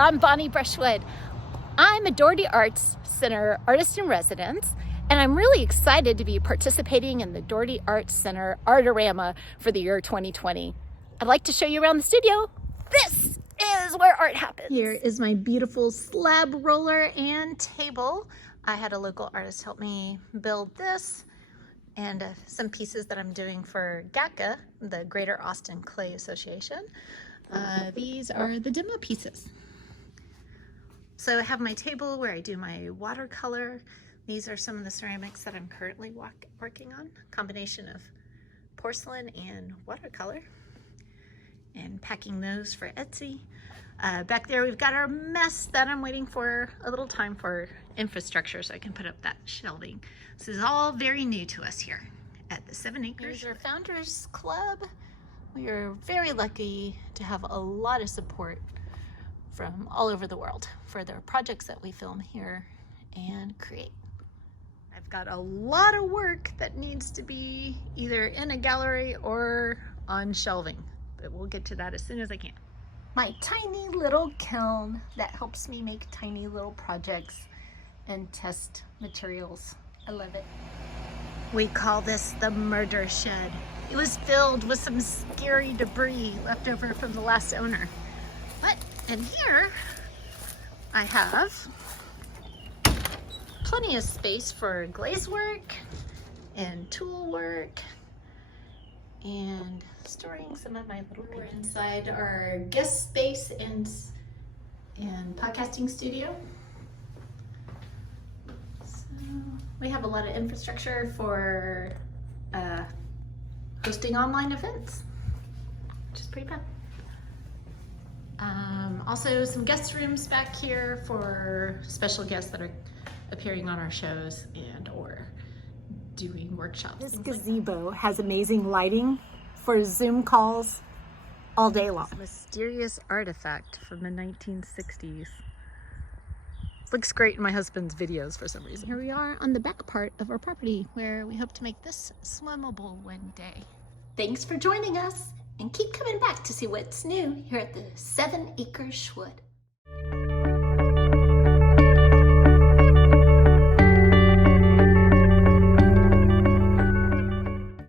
I'm Bonnie Brushwood. I'm a Dougherty Arts Center Artist in Residence, and I'm really excited to be participating in the Dougherty Arts Center Art-O-Rama for the year 2020. I'd like to show you around the studio. This is where art happens. Here is my beautiful slab roller and table. I had a local artist help me build this and some pieces that I'm doing for GACA, the Greater Austin Clay Association. These are the demo pieces. So I have my table where I do my watercolor. These are some of the ceramics that I'm currently working on, combination of porcelain and watercolor, and packing those for Etsy. Back there we've got our mess that I'm waiting for a little time for infrastructure so I can put up that shelving. This is all very new to us here at the 7 Acres. Here's our Founders Club. We are very lucky to have a lot of support from all over the world for their projects that we film here and create. I've got a lot of work that needs to be either in a gallery or on shelving, but we'll get to that as soon as I can. My tiny little kiln that helps me make tiny little projects and test materials. I love it. We call this the murder shed. It was filled with some scary debris left over from the last owner. But in here, I have plenty of space for glaze work and tool work and storing some of my little We're inside our guest space and podcasting studio. So we have a lot of infrastructure for hosting online events, which is pretty fun. Also some guest rooms back here for special guests that are appearing on our shows and or doing workshops. This gazebo has amazing lighting for Zoom calls all day long. This mysterious artifact from the 1960s. Looks great in my husband's videos for some reason. Here we are on the back part of our property where we hope to make this swimmable one day. Thanks for joining us, and keep coming back to see what's new here at the 7 Acres Wood.